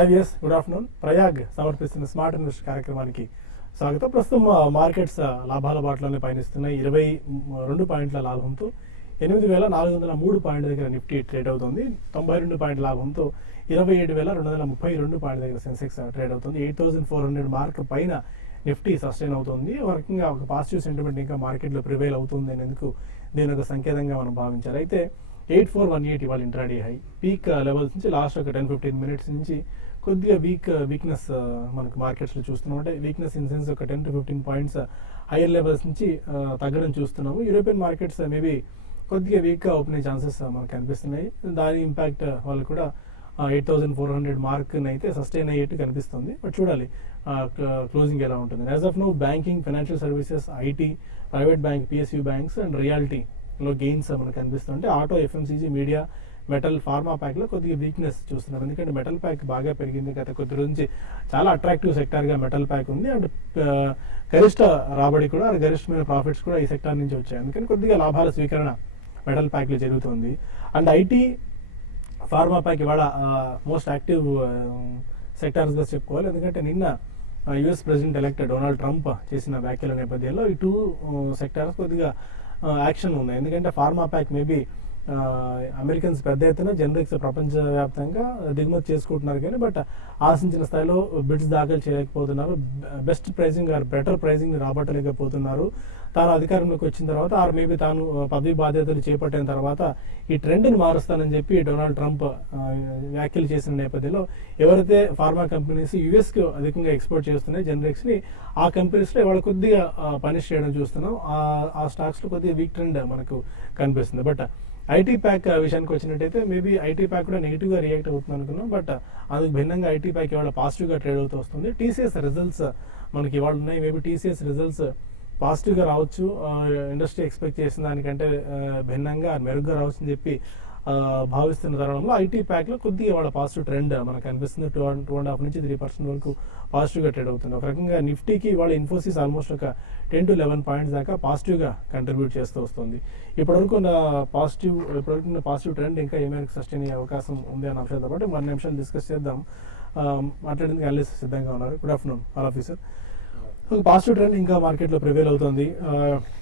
Yes good afternoon. Prayag సమర్పిస్తున్న smart invest కార్యక్రమానికి స్వాగతం. ప్రస్తుతం మార్కెట్స్ లాభాల బాటలోనే పయనిస్తున్నాయి. 22 పాయింట్ల లాభంతో 8,403 పాయింట్ల దగ్గర నిఫ్టీ ట్రేడ్ అవుతుంది. 92 పాయింట్ల లాభంతో 27,232 పాయింట్ల దగ్గర సెన్సెక్స్ ట్రేడ్ అవుతుంది. 8,400 మార్క్ పైన నిఫ్టీ సస్టైన్ అవుతుంది. ఒక రకంగా ఒక పాజిటివ్ సెంటిమెంట్ ఇంకా మార్కెట్లో ప్రివైల్ అవుతుంది అనేందుకు దీని ఒక సంకేతంగా మనం భావించాలి. అయితే 8418 ఇవాళ ఇంట్రాడే హై. పీక్ లెవెల్స్ నుంచి లాస్ట్ ఒక 10-15 మినిట్స్ నుంచి కొద్దిగా వీక్నెస్ మనకు మార్కెట్స్లో చూస్తున్నాం. అంటే వీక్నెస్ ఇన్ సెన్స్ ఒక 10-15 పాయింట్స్ హైయర్ లెవెల్స్ నుంచి తగ్గడం చూస్తున్నాము. యూరోపియన్ మార్కెట్స్ మేబీ కొద్దిగా వీక్గా ఓపెన్ అయ్యే ఛాన్సెస్ మనకు కనిపిస్తున్నాయి. దాని ఇంపాక్ట్ వాళ్ళు కూడా 8,400 మార్క్ని అయితే సస్టైన్ అయ్యేట్టు కనిపిస్తుంది. బట్ చూడాలి క్లోజింగ్ ఎలా ఉంటుంది. As of now banking, financial services, IT, private bank, PSU banks and రియాలిటీలో గెయిన్స్ మనకు కనిపిస్తుంది. Auto, FMCG, media, metal, pharma ప్యాక్లో కొద్దిగా వీక్నెస్ చూస్తున్నాం. ఎందుకంటే మెటల్ ప్యాక్ బాగా పెరిగింది. గత కొద్ది రోజు నుంచి చాలా అట్రాక్టివ్ సెక్టార్గా మెటల్ ప్యాక్ ఉంది. అండ్ గరిష్ట రాబడి కూడా, గరిష్టమైన ప్రాఫిట్స్ కూడా ఈ సెక్టార్ నుంచి వచ్చాయి. అందుకని కొద్దిగా లాభాల స్వీకరణ మెటల్ ప్యాక్లో జరుగుతుంది. అండ్ ఐటీ, ఫార్మా ప్యాక్ ఇవాళ మోస్ట్ యాక్టివ్ సెక్టార్స్గా చెప్పుకోవాలి. ఎందుకంటే నిన్న US president elect Donald Trump చేసిన వ్యాఖ్యల నేపథ్యంలో ఈ 2 సెక్టార్స్ కొద్దిగా యాక్షన్ ఉన్నాయి. ఎందుకంటే ఫార్మా ప్యాక్ మేబీ అమెరికన్స్ పెద్ద ఎత్తున జనరిక్స్ ప్రపంచవ్యాప్తంగా దిగుమతి చేసుకుంటున్నారు కానీ బట్ ఆశించిన స్థాయిలో బిడ్స్ దాఖలు చేయలేకపోతున్నారు. Best pricing or better pricing రాబట్టలేకపోతున్నారు. తాను అధికారంలోకి వచ్చిన తర్వాత ఆర్ మేబీ తాను పదవి బాధ్యతలు చేపట్టిన తర్వాత ఈ ట్రెండ్ని మారుస్తానని చెప్పి డొనాల్డ్ ట్రంప్ వ్యాఖ్యలు చేసిన నేపథ్యంలో ఎవరైతే ఫార్మా కంపెనీస్ యుఎస్కి అధికంగా ఎక్స్పోర్ట్ చేస్తున్నాయి జనరిక్స్ని, ఆ కంపెనీస్లో ఇవాళ కొద్దిగా పనిష్ చేయడం చూస్తున్నాం. ఆ స్టాక్స్లో కొద్దిగా వీక్ ట్రెండ్ మనకు కనిపిస్తుంది. బట్ ఐటీ ప్యాక్ విషయానికి వచ్చినట్టయితే మేబీ ఐటీ ప్యాక్ కూడా నెగిటివ్గా రియాక్ట్ అవుతుంది అనుకున్నాం. బట్ అందుకు భిన్నంగా ఐటీ ప్యాక్ ఇవాళ పాజిటివ్గా ట్రేడ్ అవుతూ వస్తుంది. టీసీఎస్ రిజల్ట్స్ మనకి ఇవాళ ఉన్నాయి. మేబీ టీసీఎస్ రిజల్ట్స్ పాజిటివ్గా రావచ్చు, ఇండస్ట్రీ ఎక్స్పెక్ట్ చేసిన దానికంటే భిన్నంగా మెరుగ్గా రావచ్చు అని చెప్పి భావిస్తున్న తరుణంలో ఐటీ ప్యాక్లో కొద్దిగా ఇవాళ పాజిటివ్ ట్రెండ్ మనకు కనిపిస్తుంది. 2.5 నుంచి 3% వరకు పాజిటివ్గా ట్రేడ్ అవుతుంది. ఒక రకంగా నిఫ్టీకి ఇవాళ ఇన్ఫోసిస్ ఆల్మోస్ట్ ఒక 10-11 పాయింట్స్ దాకా పాజిటివ్గా కంట్రిబ్యూట్ చేస్తూ వస్తుంది. ఇప్పటివరకు పాజిటివ్ ట్రెండ్ ఇంకా ఏ మేరకు సస్టైన్ అయ్యే అవకాశం ఉంది అన్న అంశాలతో పాటు 1 నిమిషాలు డిస్కస్ చేద్దాం. మాట్లాడేందుకు అనలిస్ట్ సిద్ధంగా ఉన్నారు. Good afternoon all officer. Positive trend ఇంకా మార్కెట్లో ప్రివేల్ అవుతుంది.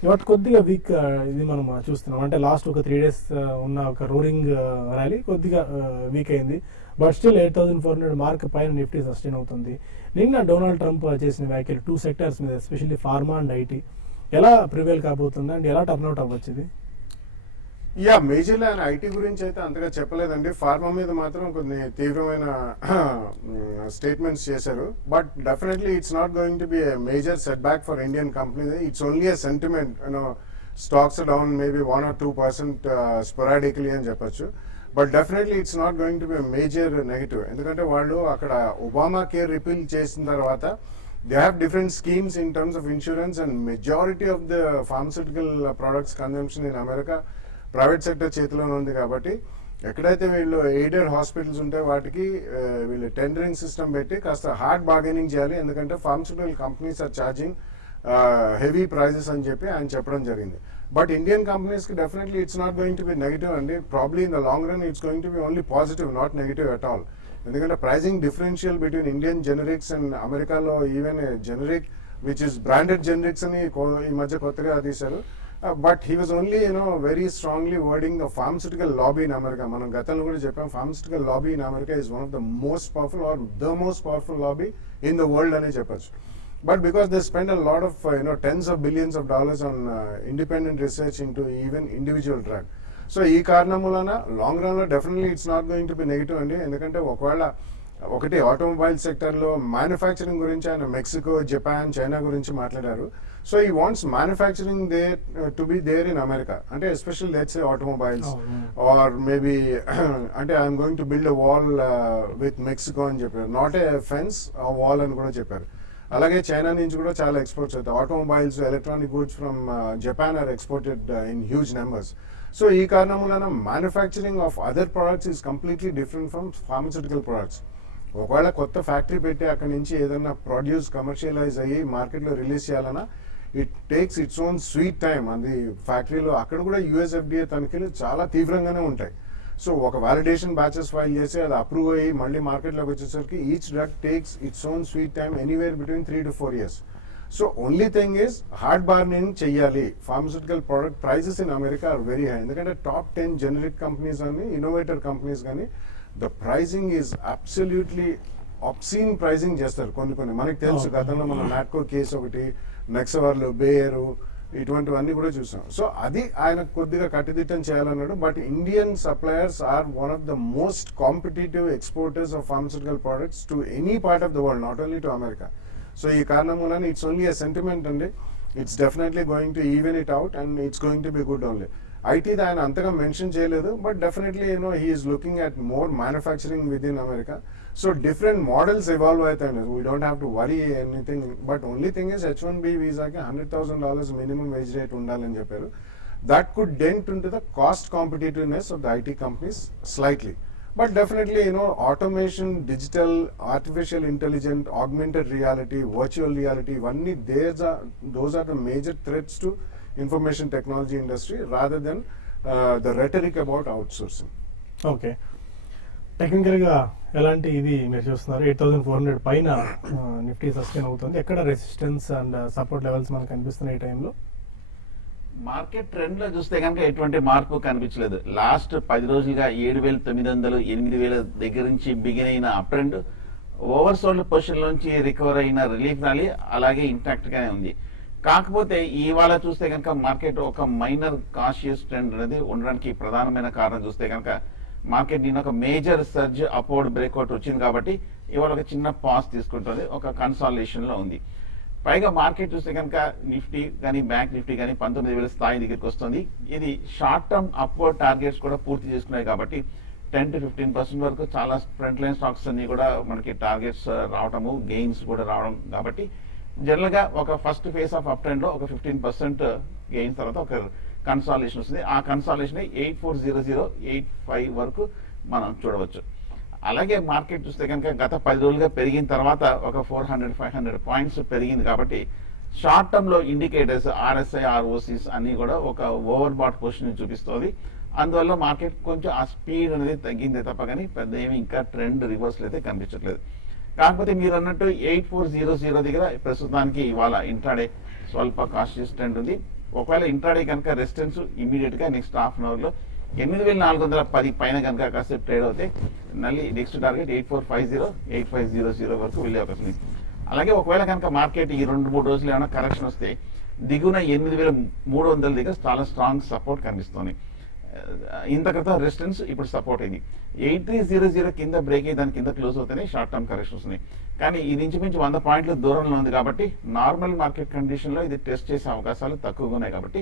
ఇవాటి కొద్దిగా వీక్ ఇది మనం చూస్తున్నాం. అంటే లాస్ట్ ఒక 3 days ఉన్న ఒక రోరింగ్ ర్యాలీ కొద్దిగా వీక్ అయింది. బట్ స్టిల్ 8,400 మార్క్ పైన నిఫ్టీ సస్టైన్ అవుతుంది. నిన్న డొనాల్డ్ ట్రంప్ చేసిన వ్యాఖ్యలు 2 సెక్టర్స్ మీద, ఎస్పెషల్లీ ఫార్మా అండ్ ఐటీ, ఎలా ప్రివేల్ కాబోతుంది అండ్ ఎలా టర్న్అవుట్ అవ్వచ్చు ఇది? మేజర్లీ ఆయన ఐటీ గురించి అయితే అంతగా చెప్పలేదండి. ఫార్మా మీద మాత్రం కొన్ని తీవ్రమైన స్టేట్మెంట్స్ చేశారు. But definitely it's not going to B a major set back for Indian companies. It's only A sentiment. Stocks down maybe 1 or 2% స్పొరాడికలీ అని చెప్పొచ్చు. But definitely it's not going to B major negative. ఎందుకంటే వాళ్ళు అక్కడ Obama care repeal చేసిన తర్వాత they have different schemes in terms of insurance, and majority of the pharmaceutical products consumption in America private sector చేతిలోనే ఉంది. కాబట్టి ఎక్కడైతే వీళ్ళు ఎయిడెడ్ హాస్పిటల్స్ ఉంటే వాటికి వీళ్ళు టెండరింగ్ సిస్టమ్ పెట్టి కాస్త హార్డ్ బార్గెనింగ్ చేయాలి. ఎందుకంటే pharmaceutical companies are charging heavy prices అని చెప్పి ఆయన చెప్పడం జరిగింది. బట్ ఇండియన్ కంపెనీస్కి definitely it's not going to be negative అండి. Probably in the long run it's going to be only positive, not negative at all. ఎందుకంటే pricing differential between Indian generics and అమెరికాలో even generic which is branded generics అని ఈ మధ్య కొత్తగా తీశారు. But he was only very strongly wording the pharmaceutical lobby in America. మనం గతంలో కూడా చెప్పాం, pharmaceutical lobby in America is one of the most powerful or the most powerful lobby in the world అనే చెప్పచ్చు. But because they spend a lot of tens of billions of dollars on independent research into even individual drug. So ఈ కారణం వలన long run లో definitely it's not going to be negative అండి. ఎందుకంటే ఒకవేళ ఒకటి ఆటోమొబైల్ సెక్టర్లో మ్యానుఫ్యాక్చరింగ్ గురించి ఆయన మెక్సికో, జపాన్, చైనా గురించి మాట్లాడారు. So he wants manufacturing there to be there in America. అంటే special let's say automobiles or maybe అంటే I'm going to build a wall with Mexico అని చెప్పారు. Not a fence, a wall అని కూడా చెప్పారు. అలాగే చైనా నుంచి కూడా చాలా ఎక్స్పోర్ట్స్ అవుతాయి. Automobiles, electronic goods from Japan are exported in huge numbers. So ఈ కారణం వలన manufacturing of other products is completely different from pharmaceutical products. ఒకవేళ కొత్త ఫ్యాక్టరీ పెట్టి అక్కడి నుంచి ఏదైనా ప్రొడ్యూస్ కమర్షియలైజ్ అయ్యి మార్కెట్లో రిలీజ్ చేయాలన్నా it takes its own sweet time. అది ఫ్యాక్టరీలో అక్కడ కూడా యుఎస్ఎఫ్డిఏ తనిఖీలు చాలా తీవ్రంగానే ఉంటాయి. సో ఒక వ్యాలిడేషన్ బ్యాచెస్ ఫైల్ చేసి అది అప్రూవ్ అయ్యి మళ్ళీ మార్కెట్లోకి వచ్చేసరికి each drug takes its own sweet time anywhere between 3 to 4 years. So only thing is hard bargaining చెయ్యాలి. Pharmaceutical product prices in America are very high, ఎందుకంటే టాప్ 10 జెనరిక్ కంపెనీస్ కానీ innovator companies కానీ the pricing is absolutely obscene pricing చేస్తారు. కొన్ని మనకి తెలుసు, గతంలో మన నాట్కో కేసు ఒకటి, నెక్సవర్లు, బేయరు, ఇటువంటివన్నీ కూడా చూసాం. సో అది ఆయన కొద్దిగా కట్టుదిట్టం చేయాలన్నాడు. But Indian suppliers are one of the most competitive exporters of pharmaceutical products to any part of the world, not only to America. So ఈ కారణం వలన ఇట్స్ ఓన్లీ ఎ సెంటిమెంట్ అండి. It's definitely going to even it out and it's going to be good only. ఐటీది ఆయన అంతగా mention చేయలేదు, but definitely he is looking at more manufacturing with in America. So different models evolve అవుతాయి. We don't have to worry anything. But only thing is H1B వీసాకి $100,000 minimum wage rate ఉండాలని చెప్పారు. That could dent into the cost competitiveness of the IT companies slightly. But definitely, automation, digital, artificial intelligence, augmented reality, virtual reality, those are the major threats to information technology industry rather than the rhetoric about outsourcing. Okay, టెక్నికల్గా ఎలాంటి ఇది మీరు చూస్తున్నారు? 8,400 పైన Nifty sustain అవుతుంది. ఎక్కడ resistance and support levels మనకు కనిపిస్తున్నాయి ఈ టైంలో? మార్కెట్ ట్రెండ్ లో చూస్తే కనుక ఎటువంటి మార్పు కనిపించలేదు. లాస్ట్ 10 రోజులుగా 7,900, 8,000 దగ్గర నుంచి బిగిన్ అయిన up trend over sold position నుంచి రికవర్ అయిన రిలీఫ్ ర్యాలీ అలాగే ఇంటాక్ట్ గానే ఉంది. కాకపోతే ఇవాళ చూస్తే కనుక మార్కెట్ ఒక మైనర్ కాషియస్ ట్రెండ్ అనేది ఉండడానికి ప్రధానమైన కారణం చూస్తే కనుక మార్కెట్ నిన్న ఒక మేజర్ సర్జ్ అప్వర్డ్ బ్రేక్అవుట్ వచ్చింది కాబట్టి ఇవాళ ఒక చిన్న పాజ్ తీసుకుంటుంది, ఒక కన్సాలిడేషన్ లో ఉంది. పైగా మార్కెట్ చూస్తే కనుక నిఫ్టీ కానీ బ్యాంక్ నిఫ్టీ కానీ 19,000 స్థాయి దగ్గరికి వస్తుంది. ఇది షార్ట్ టర్మ్ అప్వర్డ్ టార్గెట్స్ కూడా పూర్తి చేసుకున్నాయి కాబట్టి 10 to 15% వరకు చాలా ఫ్రంట్ లైన్ స్టాక్స్ అన్ని కూడా మనకి టార్గెట్స్ రావడము, గెయిన్స్ కూడా రావడం కాబట్టి జనరల్ గా ఒక first phase of up trend లో ఒక 15% గెయిన్స్ తర్వాత ఒక కన్సాలిడేషన్ వస్తుంది. ఆ కన్సాలిడేషన్ 8400-85 వరకు మనం చూడవచ్చు. అలాగే మార్కెట్ చూస్తే కనుక గత 10 రోజులుగా పెరిగిన తర్వాత ఒక 400-500 పాయింట్స్ పెరిగింది కాబట్టి షార్ట్ టర్మ్ లో ఇండికేటర్స్ RSI, ROCs అన్ని కూడా ఒక ఓవర్ బాట్ పొజిషన్ చూపిస్తుంది. అందువల్ల మార్కెట్ కొంచెం ఆ స్పీడ్ అనేది తగ్గిందే తప్ప కానీ పెద్ద ఏమి ఇంకా ట్రెండ్ రివర్సల్ అయితే కనిపించట్లేదు. కాకపోతే మీరు అన్నట్టు 8400 దగ్గర ప్రస్తుతానికి ఇవాళ ఇంట్రాడే స్వల్ప కాషియస్ ట్రెండ్ ఉంది. ఒకవేళ ఇంట్రాడే కనుక రెసిస్టెన్స్ ఇమీడియట్ గా నెక్స్ట్ హాఫ్ అన్ అవర్ లో 8,410 పైన కనుక కాసేపు ట్రేడ్ అవుతే మళ్ళీ నెక్స్ట్ టార్గెట్ 8450-8500 వరకు వెళ్ళే అవకాశం ఉంది. అలాగే ఒకవేళ కనుక మార్కెట్ ఈ 2-3 రోజులు ఏమైనా కరెక్షన్ వస్తే దిగున 8,300 దగ్గర చాలా స్ట్రాంగ్ సపోర్ట్ కనిపిస్తుంది. ఇంత క్రితం రెసిస్టెన్స్ ఇప్పుడు సపోర్ట్ అయింది. 8300 కింద బ్రేక్ అయ్యి దాని కింద క్లోజ్ అవుతాయి షార్ట్ టర్మ్ కరెక్షన్ వస్తుంది. కానీ ఇది ఇంచుమించు 100 పాయింట్ల దూరంలో ఉంది కాబట్టి నార్మల్ మార్కెట్ కండిషన్ లో ఇది టెస్ట్ చేసే అవకాశాలు తక్కువగా ఉన్నాయి కాబట్టి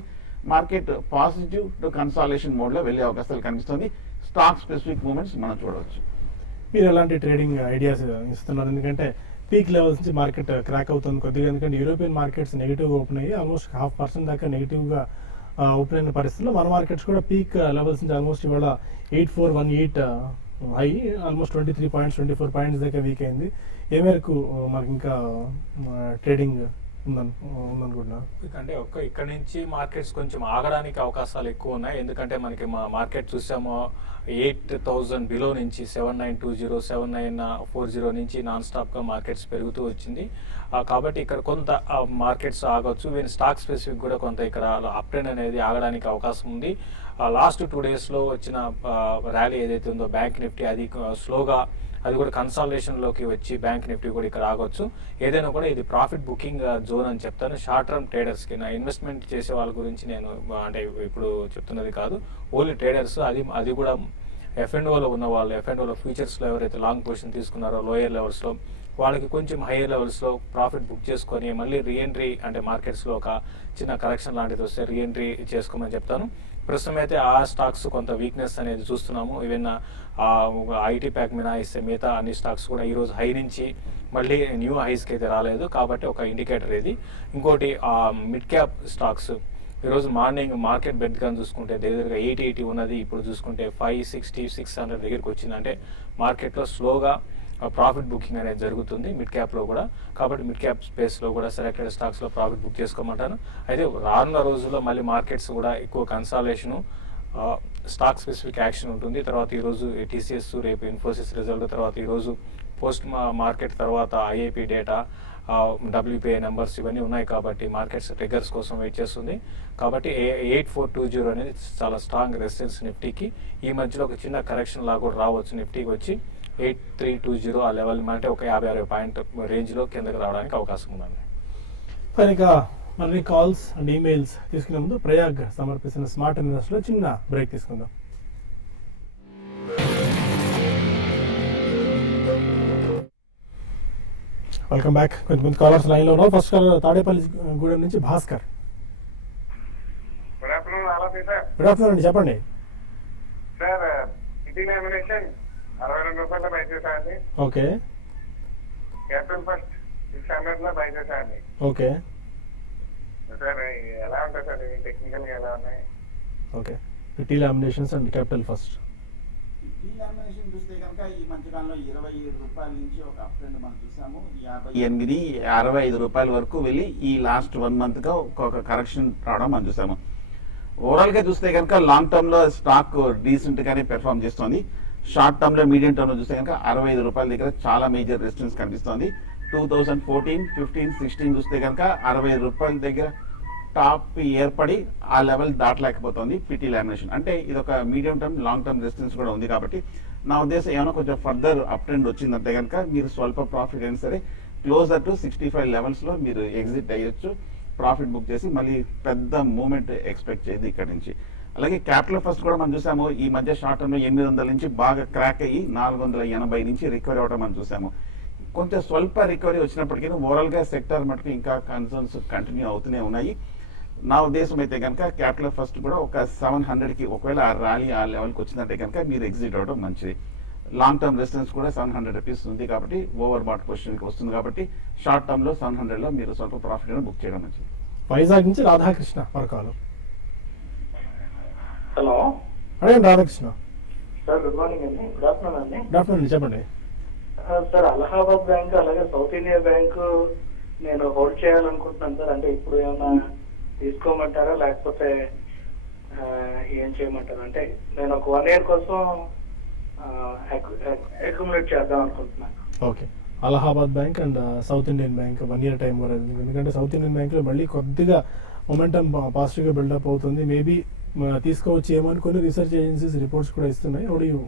market positive to consolidation mode లో వెళ్ళే అవకాశాలు కనిపిస్తుంది. స్టాక్ స్పెసిఫిక్ మూవ్మెంట్స్ మనం చూడవచ్చు. మీరు ఎలాంటి ట్రేడింగ్ ఐడియాస్ ఇస్తున్నారు? ఎందుకంటే పీక్ లెవెల్స్ నుంచి మార్కెట్ క్రాక్ అవుతుంది కొద్దిగా, ఎందుకంటే యూరోపియన్ మార్కెట్స్ నెగిటివ్గా ఓపెన్ అయ్యి ఆల్మోస్ట్ 0.5% దాకా నెగిటివ్గా ఓపెన్ అయిన పరిస్థితుల్లో మన మార్కెట్స్ కూడా పీక్ లెవెల్స్ నుంచి ఆల్మోస్ట్ ఇవాళ 8418 హై, ఆల్మోస్ట్ 23 పాయింట్స్ 24 పాయింట్స్ దాకా వీక్ అయింది. ఏ మేరకు మనకి ఇంకా ట్రేడింగ్ ఉందనుకుంటున్నా? అంటే ఇక్కడ నుంచి మార్కెట్స్ కొంచెం ఆగడానికి అవకాశాలు ఎక్కువ ఉన్నాయి. ఎందుకంటే మనకి మార్కెట్ చూసాము 8,000 బిలో నుంచి 7,920, 7,940 నుంచి నాన్ స్టాప్ గా మార్కెట్స్ పెరుగుతూ వచ్చింది. కాబట్టి ఇక్కడ కొంత మార్కెట్స్ ఆగొచ్చు. వీని స్టాక్ స్పెసిఫిక్ కూడా కొంత ఇక్కడ అప్ ట్రెండ్ అనేది ఆగడానికి అవకాశం ఉంది. లాస్ట్ 2 days లో వచ్చిన ర్యాలీ ఏదైతే ఉందో బ్యాంక్ నిఫ్టీ అది స్లోగా అది కూడా కన్సాలిడేషన్ లోకి వచ్చి బ్యాంక్ నిఫ్టీ కూడా ఇక్కడ ఆగొచ్చు. ఏదైనా కూడా ఇది ప్రాఫిట్ బుకింగ్ జోన్ అని చెప్తాను షార్ట్ టర్మ్ ట్రేడర్స్ కి. నా ఇన్వెస్ట్మెంట్ చేసే వాళ్ళ గురించి నేను అంటే ఇప్పుడు చెప్తున్నది కాదు, ఓన్లీ ట్రేడర్స్. అది కూడా F&Oలో ఉన్న వాళ్ళు, F&Oలో ఫ్యూచర్స్లో ఎవరైతే లాంగ్ పొజిషన్ తీసుకున్నారో లోయర్ లెవెల్స్లో వాళ్ళకి కొంచెం హైయర్ లెవెల్స్లో ప్రాఫిట్ బుక్ చేసుకొని మళ్ళీ రీఎంట్రీ అంటే మార్కెట్స్లో ఒక చిన్న కరెక్షన్ లాంటిది వస్తే రీఎంట్రీ చేసుకోమని చెప్తాను. ప్రస్తుతం అయితే ఆ స్టాక్స్ కొంత వీక్నెస్ అనేది చూస్తున్నాము. ఈవెన్ ఐటీ ప్యాక్ మినహాయిస్తే మిగతా అన్ని స్టాక్స్ కూడా ఈరోజు హై నుంచి మళ్ళీ న్యూ హైస్కి అయితే రాలేదు కాబట్టి ఒక ఇండికేటర్ ఇది. ఇంకోటి మిడ్ క్యాప్ స్టాక్స్ ఈరోజు మార్నింగ్ మార్కెట్ బెడ్ కానీ చూసుకుంటే దగ్గరగా 880 ఉన్నది, ఇప్పుడు చూసుకుంటే 560, 600 దగ్గరికి వచ్చింది. అంటే మార్కెట్లో స్లోగా ప్రాఫిట్ బుకింగ్ అనేది జరుగుతుంది మిడ్ క్యాప్లో కూడా. కాబట్టి మిడ్ క్యాప్ స్పేస్లో కూడా సెలెక్టెడ్ స్టాక్స్లో ప్రాఫిట్ బుక్ చేసుకోమంటాను. అయితే రానున్న రోజుల్లో మళ్ళీ మార్కెట్స్ కూడా ఎక్కువ కన్సాలేషను స్టాక్ స్పెసిఫిక్ యాక్షన్ ఉంటుంది. తర్వాత ఈరోజు టీసీఎస్, రేపు ఇన్ఫోసిస్ రిజల్ట్, తర్వాత ఈరోజు పోస్ట్ మార్కెట్ తర్వాత ఐఐపి డేటా, డబ్ల్యూపీఐ నెంబర్స్ ఇవన్నీ ఉన్నాయి కాబట్టి మార్కెట్స్ ట్రిగర్స్ కోసం వెయిట్ చేస్తుంది. కాబట్టి 8420 అనేది చాలా స్ట్రాంగ్ రెసిస్టెన్స్ నిఫ్టీకి. ఈ మధ్యలో ఒక చిన్న కరెక్షన్ లాగా కూడా రావచ్చు నిఫ్టీకి వచ్చి 8320 ఆ లెవెల్ అంటే ఒక 50-60 పాయింట్ రేంజ్లో కిందకి రావడానికి అవకాశం ఉందండి. ఇక మరి కాల్స్ అండ్ ఈమెయిల్స్ తీసుకునే ముందు ప్రయాగ్ సమర్పిస్తున్న స్మార్ట్ ఇన్వెస్ట్లో చిన్న బ్రేక్ తీసుకుందాం. Welcome back. కొంతమంది కాలర్స్ లైన్లో ఉన్నారు. ఫస్ట్ కాలర్ తాడేపల్లి గూడెం నుంచి భాస్కర్. గుడ్ ఆఫ్టర్నూన్ ఆలపి సార్. గుడ్ ఆఫ్టర్నూన్ అండి, చెప్పండి. సార్ సిటీ లామినేషన్ 62 రూపాయలు బై చేశారండి. ఓకే క్యాపిటల్ ఫస్ట్ 600 లో బై చేశారండి. ఓకే సార్ ఎలా ఉంటుంది సార్, టెక్నికల్ గా ఎలా ఉన్నాయి? Okay T laminations and capital first. ఈ లామినేషన్ చూస్తే కనుక ఈ మధ్యకాలంలో 27 రూపాయల నుంచి ఒక అప్ ట్రెండ్ మనం చూసాము. 65 రూపాయల వరకు వెళ్ళి ఈ లాస్ట్ 1 మంత్ గా ఒక కరెక్షన్ రావడం మనం చూసాము. ఓవరాల్ గా చూస్తే కనుక లాంగ్ టర్మ్ లో స్టాక్ డీసెంట్ గానే పెర్ఫార్మ్ చేస్తోంది. షార్ట్ టర్మ్ లో, మీడియం టర్మ్ లో చూస్తే కనుక 65 రూపాయల దగ్గర చాలా మేజర్ రెసిస్టెన్స్ కనిపిస్తోంది. 2014, 15, 16 చూస్తే కనుక 65 రూపాయల దగ్గర టాప్ ఏర్పడి ఆ లెవెల్ దాటలేకపోతుంది పిటి లామినేషన్. అంటే ఇది ఒక medium term, long term resistance కూడా ఉంది. కాబట్టి నా ఉద్దేశం ఏమైనా కొంచెం ఫర్దర్ అప్ ట్రెండ్ వచ్చిందంటే కనుక మీరు స్వల్ప ప్రాఫిట్ అయినా సరే క్లోజర్ టు 65 లెవెల్స్ లో మీరు ఎగ్జిట్ అయ్యొచ్చు, ప్రాఫిట్ బుక్ చేసి మళ్ళీ పెద్ద మూవ్మెంట్ ఎక్స్పెక్ట్ చేయదు ఇక్కడ నుంచి. అలాగే క్యాపిటల్ ఫస్ట్ కూడా మనం చూసాము ఈ మధ్య షార్ట్ టర్మ్ లో 800 నుంచి బాగా క్రాక్ అయ్యి 480 నుంచి రికవరీ అవడం మనం చూసాము. కొంచెం స్వల్ప రికవరీ వచ్చినప్పటికీ ఓవరాల్ గా సెక్టర్ మటుకు ఇంకా కన్సర్న్స్ కంటిన్యూ అవుతూనే ఉన్నాయి. నా ఉద్దేశం అయితే కనుక క్యాపిటల్ ఫస్ట్ కూడా ఒక 700కి ఒకవేళ ఆ ర్యాలీ ఆ లెవెల్కి వచ్చిందంటే కనుక మీరు ఎగ్జిట్ అవడం మంచిది. లాంగ్ టర్మ్ రెసిస్టెన్స్ కూడా 700 రూపీస్ ఉంది కాబట్టి ఓవర్ బాట్ పొజిషన్కి వస్తుంది కాబట్టి షార్ట్ టర్మ్ లో 700 లో మీరు స్వల్ప ప్రాఫిట్ బుక్ చేయడం మంచిది. వైజాగ్ నుంచి రాధాకృష్ణ పరకాలు. హలో అడగండి రాధాకృష్ణ. సార్ గుడ్ మార్నింగ్ అండి. గుడ్ ఆఫ్టర్నూన్ అండి. గుడ్ ఆఫ్టర్నూన్, చెప్పండి. సార్ అలహాబాద్ బ్యాంక్ అలాగే సౌత్ ఇండియా బ్యాంకు నేను హోల్డ్ చేయాలనుకుంటున్నాను సార్. అంటే ఇప్పుడు ఏమైనా తీసుకోమంటారా లేకపోతే ఏం చేయమంటారు? అంటే నేను ఒక 1 year కోసం అక్యుములేట్ చేద్దాం అనుకుంటున్నాను. Okay, Allahabad bank and south Indian bank 1 year time వరకు, ఎందుకంటే సౌత్ ఇండియన్ బ్యాంక్లో మళ్ళీ కొద్దిగా మొమెంటం పాజిటివ్గా బిల్డప్ అవుతుంది. మేబీ తీసుకోవచ్చు ఏమో అని కొన్ని రీసెర్చ్ ఏజెన్సీస్ రిపోర్ట్స్ కూడా ఇస్తున్నాయి. How do you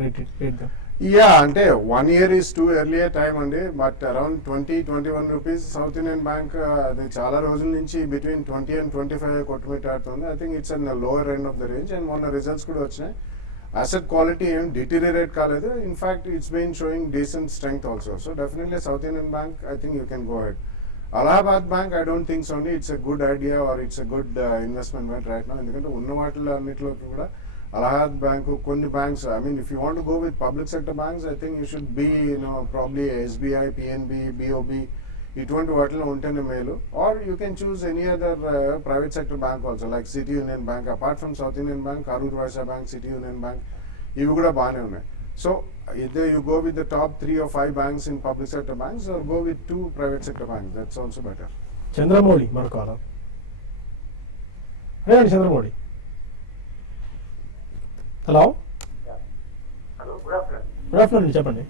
rate them? Yeah, అంటే 1 year is too early time అండి. But around 20-21 rupees South Indian Bank అది చాలా రోజుల నుంచి బిట్వీన్ 20 and 25 కొట్టుమిట్టాడుతుంది. I think it's an lower end of the range. And మొన్న రిజల్ట్స్ కూడా వచ్చినాయి. అసెట్ క్వాలిటీ ఏం డిటీరియరేట్ కాలేదు. In fact it's been showing decent strength also. So definitely South Indian Bank I think you can go head. Allahabad Bank, I don't think so. Only it's a good idea or it's a good investment right now. ఎందుకంటే ఉన్న వాటిలో అన్నిటిలో కూడా Allahabad Bank, కొన్ని banks, I mean, if you want to go with public sector banks, I think you should be, probably SBI, PNB, BOB, ఇటువంటి వాటిలో ఉంటేనే మేలు. Or you can choose any other private sector bank also, like City Union Bank. Apart from South Indian Bank, Karur Vysya Bank, City Union Bank, ఇవి కూడా బాగానే ఉన్నాయి. So either you go with the top 3 or 5 banks in public sector banks or go with 2 private sector banks. That's also better. Chandramouli మరొక అడగండి Chandramouli. Hello hello, good afternoon. Good afternoon, చెప్పండి.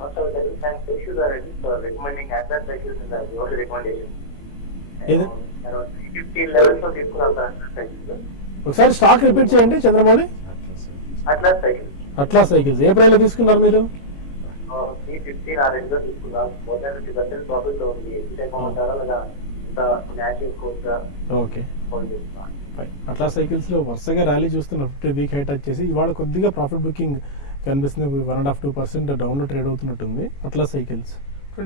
First of all thanks to Reddy for recommending asset cycles in the your recommendation. ఏది? Around 350 levels లో తీసుకున్నాను sir asset cycles. ఒకసారి stock repeat చేయండి చంద్రమౌళి. అట్లా cycles అట్లా సైకిల్స్ ఏ ప్రైస్ లో తీసుకున్నారు మీరు? 350 ఆ రేంజ్ లో తీసుకున్నాను. మోర్ దాన్ 50% ప్రాఫిట్ లో ఉంది. ఎంత అమౌంట్ అలా న్యాచురల్ కోర్స్ ఓకే, హోల్డ్ చేస్తున్నాను. అట్లా సైకిల్స్ లో వరుసగా ర్యాలీ చూస్తున్న 50 వీక్ హైట్ వచ్చేసి ఇవాళ కొద్దిగా ప్రాఫిట్ బుకింగ్ కనిపిస్తుంది. 1.5-2% డౌన్ లో ట్రేడ్ అవుతున్నట్టుంది అట్లా సైకిల్స్.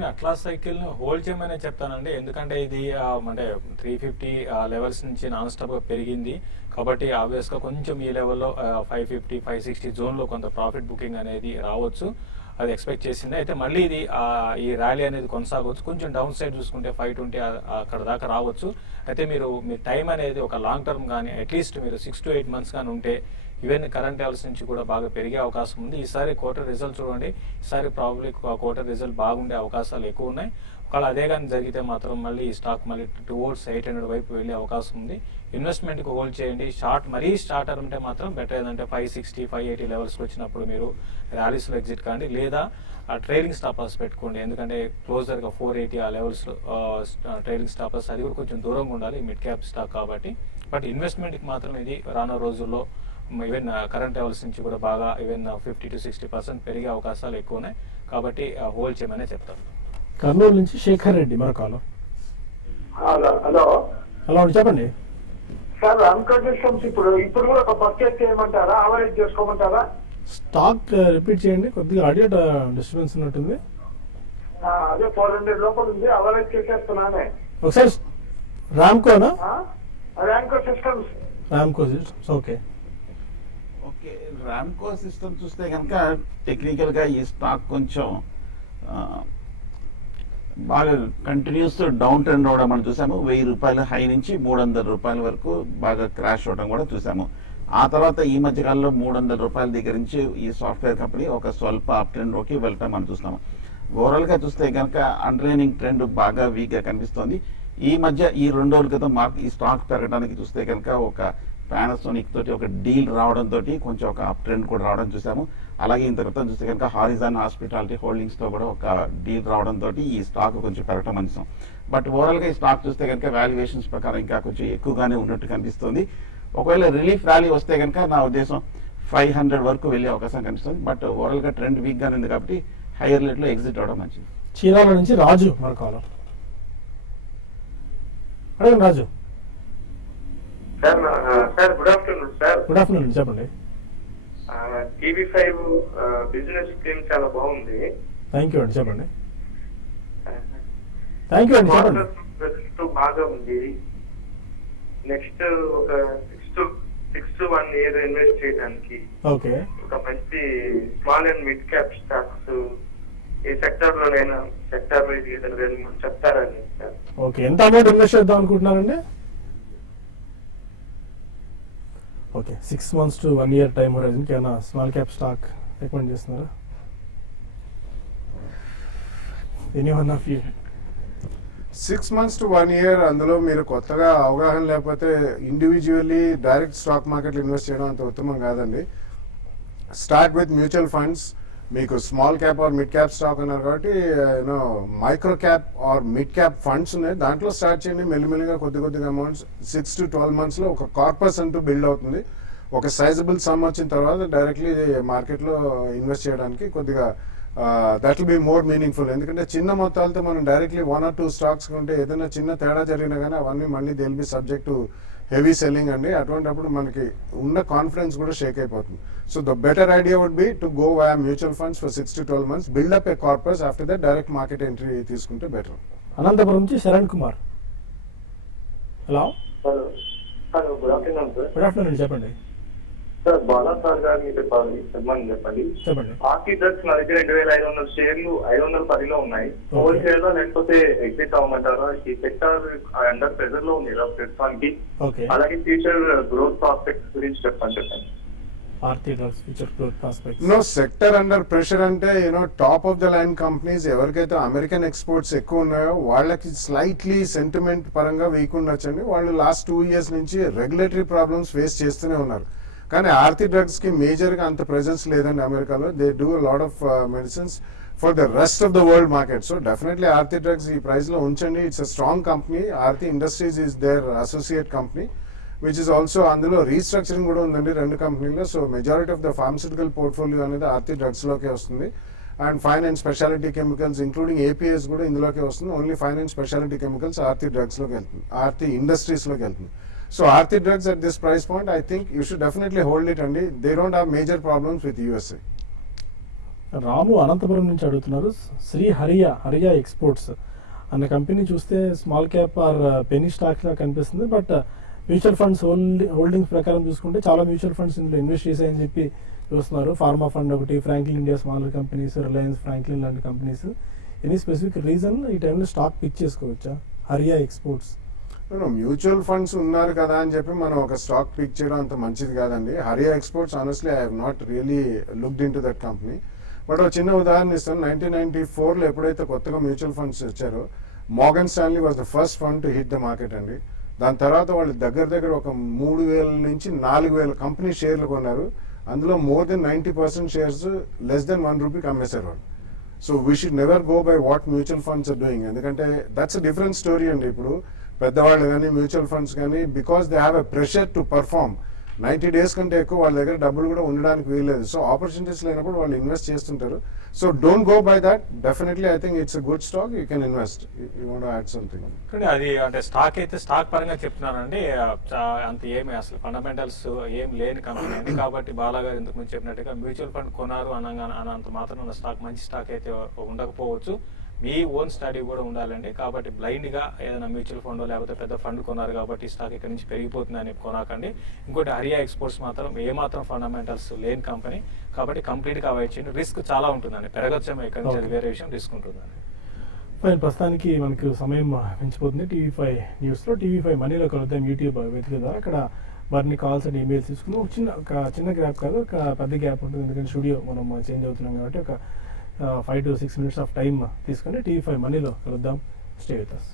అట్లా సైకిల్ ను హోల్డ్ చేయమనే చెప్తానండి. ఎందుకంటే ఇది అంటే 350 లెవెల్స్ నుంచి నాన్ స్టాప్ గా పెరిగింది కాబట్టి ఆబ్వియస్ గా కొంచెం ఈ లెవెల్లో 550, 560 జోన్ లో కొంత ప్రాఫిట్ బుకింగ్ అనేది రావచ్చు. అది ఎక్స్పెక్ట్ చేసింది. అయితే మళ్ళీ ఇది ఈ ర్యాలీ అనేది కొనసాగవచ్చు. కొంచెం డౌన్ సైడ్ చూసుకుంటే 520 అక్కడ దాకా రావచ్చు. అయితే మీ టైం అనేది ఒక లాంగ్ టర్మ్ కానీ అట్లీస్ట్ మీరు 6 to 8 months కానీ ఉంటే ఈవెన్ కరెంట్ లెవెల్స్ నుంచి కూడా బాగా పెరిగే అవకాశం ఉంది. ఈసారి క్వార్టర్ రిజల్ట్ చూడండి. ఈసారి ప్రాబ్లీ క్వార్టర్ రిజల్ట్ బాగుండే అవకాశాలు ఎక్కువ ఉన్నాయి. ఒకవేళ అదే కానీ జరిగితే మాత్రం మళ్ళీ ఈ స్టాక్ మళ్ళీ టువర్డ్స్ 800 వైపు వెళ్ళే అవకాశం ఉంది. ఇన్వెస్ట్మెంట్కి హోల్డ్ చేయండి. మరీ స్టార్టర్ ఉంటే మాత్రం బెటర్ ఏంటంటే 560 580 లెవెల్స్కి వచ్చినప్పుడు మీరు ర్యాలీస్లో ఎగ్జిట్ కాండి, లేదా ఆ ట్రైలింగ్ స్టాపర్స్ పెట్టుకోండి. ఎందుకంటే క్లోజర్గా 480 ఆ లెవెల్స్లో ట్రైలింగ్ స్టాపర్స్ అది కూడా కొంచెం దూరంగా ఉండాలి మిడ్ క్యాప్ స్టాక్ కాబట్టి. బట్ ఇన్వెస్ట్మెంట్కి మాత్రం ఇది రానున్న రోజుల్లో ఈవెన్ కరెంట్ లెవెల్స్ నుంచి కూడా బాగా ఈవెన్ 50 to 60% పెరిగే అవకాశాలు ఎక్కువ ఉన్నాయి కాబట్టి హోల్డ్ చేయమనే చెప్తాను. కర్నూలు నుంచి శేఖర్ రెడ్డి మరో కాలం. హలో హలో చెప్పండి. సార్, రామ్కో సిస్టమ్స్ ఇప్పుడు కూడా ఒక పర్చేస్ చేయమంటారా, ఆవరేజ్ చేసుకోమంటారా? స్టాక్ రిపీట్ చేయండి, కొద్దిగా ఆడియో డిస్టర్బెన్స్ ఉన్నట్టుంది. అదే 400 లోపల ఉంది, ఆవరేజ్ చేసేస్తున్నానే. ఒకసారి రామ్కోనా? Ramco Systems. Ramco Systems, okay. Okay, Ramco System చూస్తే కనుక టెక్నికల్గా ఈ స్టాక్ కొంచెం బాగా కంటిన్యూస్ డౌన్ ట్రెండ్ అవడం మనం చూసాము. 1000 రూపాయల హై నుంచి 300 రూపాయల వరకు బాగా క్రాష్ అవడం కూడా చూసాము. ఆ తర్వాత ఈ మధ్య కాలంలో 300 రూపాయల దగ్గర నుంచి ఈ సాఫ్ట్వేర్ కంపెనీ ఒక స్వల్ప అప్ ట్రెండ్లోకి వెళ్ళటం మనం చూస్తున్నాము. ఓవరాల్గా చూస్తే కనుక అండర్లైనింగ్ ట్రెండ్ బాగా వీక్గా కనిపిస్తోంది. ఈ మధ్య ఈ 2 రోజుల క్రితం ఈ స్టాక్ పెరగడానికి చూస్తే కనుక ఒక పానాసోనిక్ తోటి ఒక డీల్ రావడంతో కొంచెం ఒక అప్ ట్రెండ్ కూడా రావడం చూసాము. అలాగే ఇంత క్రితం చూస్తే కనుక హారిజాన్ హాస్పిటాలిటీ హోల్డింగ్స్తో కూడా ఒక డీల్ రావడంతో ఈ స్టాక్ కొంచెం పెరగటం అందిస్తాం. బట్ ఓవరాల్గా ఈ స్టాక్ చూస్తే కనుక వాల్యుయేషన్స్ ప్రకారం ఇంకా కొంచెం ఎక్కువగానే ఉన్నట్టు కనిపిస్తుంది. ఒకవేళ రిలీఫ్ ర్యాలీ వస్తే కనుక నా ఉద్దేశం 500 వరకు వెళ్ళే అవకాశం కనిపిస్తుంది. బట్ ఓవరాల్గా ట్రెండ్ వీక్గానే ఉంది కాబట్టి హైయర్ రేట్లో ఎగ్జిట్ అవడం మంచిది. చీరాల నుంచి రాజు మరో కాలం. అడగండి Raju. Sir good afternoon sir. Good afternoon, చెప్పండి. Tv5 బిజినెస్ స్కీమ్ చాలా బాగుంది. థ్యాంక్ యూ అండి, చెప్పండి. థ్యాంక్ యూ అండి, చెప్పండి. బాగా ఉంది. నెక్స్ట్ ఒక 6 to 1 year ఇన్వెస్ట్ చేయడానికి ఓకే. ఒక మంచి small and mid cap stocks ఏ సెక్టర్ లోనైనా సెక్టర్ వైజ్ చెప్తారని సార్. ఓకే, ఎంత అమౌంట్ ఇన్వెస్ట్ చేద్దాం అనుకుంటున్నారండి? Okay, 6 months to 1 year time హోరైజన్కి ఏమైనా స్మాల్ క్యాప్ స్టాక్ రికమెండ్ చేస్తున్నారా? Any one of you? 6 months to 1 year అందులో మీరు కొత్తగా అవగాహన లేకపోతే ఇండివిజువల్లీ డైరెక్ట్ స్టాక్ మార్కెట్లో ఇన్వెస్ట్ చేయడం అంత ఉత్తమం కాదండి. Start with mutual funds. మీకు small cap or mid cap stock ఉన్నారు కాబట్టి you know micro cap or mid cap funds ఉన్నాయి, దాంట్లో స్టార్ట్ చేయండి. మెల్లిమెల్లిగా కొద్దిగా అమౌంట్స్ 6 to 12 monthsలో ఒక కార్పస్ అంటూ బిల్డ్ అవుతుంది. ఒక సైజబుల్ సమ్ వచ్చిన తర్వాత డైరెక్ట్లీ మార్కెట్లో ఇన్వెస్ట్ చేయడానికి కొద్దిగా that will be more meaningful. ఎందుకంటే చిన్న మొత్తాలతో మనం డైరెక్ట్లీ 1 or 2 స్టాక్స్ ఉంటే ఏదైనా చిన్న తేడా జరిగినా కానీ అవన్నీ మళ్ళీ they will be subject to heavy selling అండి. అటువంటిప్పుడు మనకి ఉన్న కాన్ఫిడెన్స్ కూడా షేక్ అయిపోతుంది. So the better idea would be to go via mutual funds for 6 to 12 months, build up a corpus, after that direct market entry తీసుకుంటే better. Anantapur నుంచి Sharan Kumar. Hello. Hello good afternoon sir. Good afternoon, చెప్పండి. Sir Bala sir గారిని చెప్పండి. చెప్పండి. Aarti drugs నా దగ్గర 2500 షేర్లు 510లో ఉన్నాయి. హోల్డ్ చేయాలా లేకపోతే ఎగ్జిట్ అవ్వమంటారా? ఈ సెక్టర్ అండర్ ప్రెజర్ లో ఉంది ప్రస్తుతానికి. అలాగే ఫ్యూచర్ గ్రోత్ ప్రాస్పెక్ట్స్ గురించి చెప్పండి. Aarti Drugs future growth prospects. No, sector under pressure అంటే top of the line companies ఎవరికైతే అమెరికన్ ఎక్స్పోర్ట్స్ ఎక్కువ ఉన్నాయో వాళ్ళకి స్లైట్లీ సెంటిమెంట్ పరంగా వీక్ ఉండొచ్చండి. వాళ్ళు లాస్ట్ 2 years నుంచి రెగ్యులేటరీ ప్రాబ్లమ్స్ ఫేస్ చేస్తూనే ఉన్నారు. కానీ ఆర్తి డ్రగ్స్ కి మేజర్ గా అంత ప్రెజెన్స్ లేదండి అమెరికాలో. They do lot of medicines for the rest of the world market. So definitely Aarti drugs ఈ ప్రైస్ లో ఉంచండి. It's a strong company. Aarti industries is their associate company which is also, అందులో restructuring కూడా ఉందండి 2 కంపెనీలో. So majority of the pharmaceutical portfolio అనేది Aarti drugs లోకే వస్తుంది. And fine and speciality chemicals including APIs కూడా ఇందులోకే వస్తుంది. Only fine and speciality chemicals Aarti drugs లోకి వెళ్తుంది, ఆర్తి ఇండస్ట్రీస్ లోకి వెళ్తుంది. So Aarti Drugs at this price point, I think you should definitely hold it, and they don't have major problems with USA. రాము అనంతపురం నుంచి అడుగుతున్నారు. Shri Haria Exports అన్న కంపెనీ చూస్తే small cap or penny stock లా కనిపిస్తుంది. బట్ మ్యూచువల్ ఫండ్స్ హోల్డింగ్స్ ప్రకారం చూసుకుంటే చాలా mutual funds ఇందులో ఇన్వెస్ట్ చేశాయని చెప్పి చూస్తున్నారు. ఫార్మా ఫండ్ ఒకటి, Franklin India smaller companies, Reliance Franklin లాంటి కంపెనీస్. ఎనీ స్పెసిఫిక్ రీజన్ ఈ టైంలో స్టాక్ పిక్ చేసుకోవచ్చా హరియా ఎక్స్పోర్ట్స్? మ్యూచువల్ ఫండ్స్ ఉన్నారు కదా అని చెప్పి మనం ఒక స్టాక్ పిక్ చేయడం అంత మంచిది కాదండి. Haria Exports honestly I have not really looked into that company. But ఒక చిన్న ఉదాహరణ ఇస్తాను. 1994లో ఎప్పుడైతే కొత్తగా మ్యూచువల్ ఫండ్స్ వచ్చారో, Morgan Stanley was the first fund to hit the market అండి. దాని తర్వాత వాళ్ళు దగ్గర ఒక 3,000 నుంచి 4,000 కంపెనీ షేర్లు కొన్నారు. అందులో more than 90% shares less than 1 రూపీకి అమ్మేశారు వాళ్ళు. So we should never go by what mutual funds are doing. ఎందుకంటే దట్స్ అ డిఫరెంట్ స్టోరీ అండి. ఇప్పుడు పెద్దవాళ్ళు కానీ మ్యూచువల్ ఫండ్స్ కానీ because they have a pressure to perform 90 days కంటే ఎక్కువ వాళ్ళ దగ్గర డబ్బులు కూడా ఉండడానికి వీల్లేదు. సో ఆపర్చునిటీస్ లేనప్పుడు వాళ్ళు ఇన్వెస్ట్ చేస్తుంటారు. So don't go by that. Definitely I think it's a good stock. You can invest. You want to add something. కానీ అది అంటే స్టాక్ అయితే స్టాక్ పరంగా చెప్తున్నానండి, అంత ఏమి అసలు ఫండమెంటల్స్ ఏం లేని కంపెనీ అండి. కాబట్టి బాలాగారు ఇంతకు ముందు చెప్పినట్టుగా మ్యూచువల్ ఫండ్ కొన్నారు అన్నంత మాత్రం స్టాక్ మంచి స్టాక్ అయితే ఉండకపోవచ్చు. మీ ఓన్ స్టడీ కూడా ఉండాలండి. కాబట్టి బ్లైండ్గా ఏదైనా మ్యూచువల్ ఫండ్ లేకపోతే పెద్ద ఫండ్ కొన్నారు కాబట్టి స్టాక్ ఇక్కడ నుంచి పెరిగిపోతుందని కొనకండి. ఇంకోటి హరియా ఎక్స్పోర్ట్స్ మాత్రం ఏమాత్రం ఫండమెంటల్స్ లేని కంపెనీ కాబట్టి కంప్లీట్గా అవాయిడ్ చేయండి. రిస్క్ చాలా ఉంటుందండి, పెరగచ్చేమో ఇక్కడ నుంచి, అది వేరే విషయం, రిస్క్ ఉంటుందండి. ఫైన్, ప్రస్తుతానికి మనకు సమయం మించిపోతుంది. టీవీ5 న్యూస్లో టీవీ5 మనీలో కలుద్దాం యూట్యూబ్ వేదిక ద్వారా. అక్కడ వారిని కాల్స్ అండ్ ఈమెయిల్స్ తీసుకుందాం. ఒక చిన్న గ్యాప్ కాదు, ఒక పెద్ద గ్యాప్ ఉంటుంది. ఎందుకంటే స్టూడియో మనం చేంజ్ అవుతున్నాం కాబట్టి ఒక 5 to 6 minutes ఆఫ్ టైం తీసుకొని టీవీ5 మనీలో కలుద్దాం. Stay with us.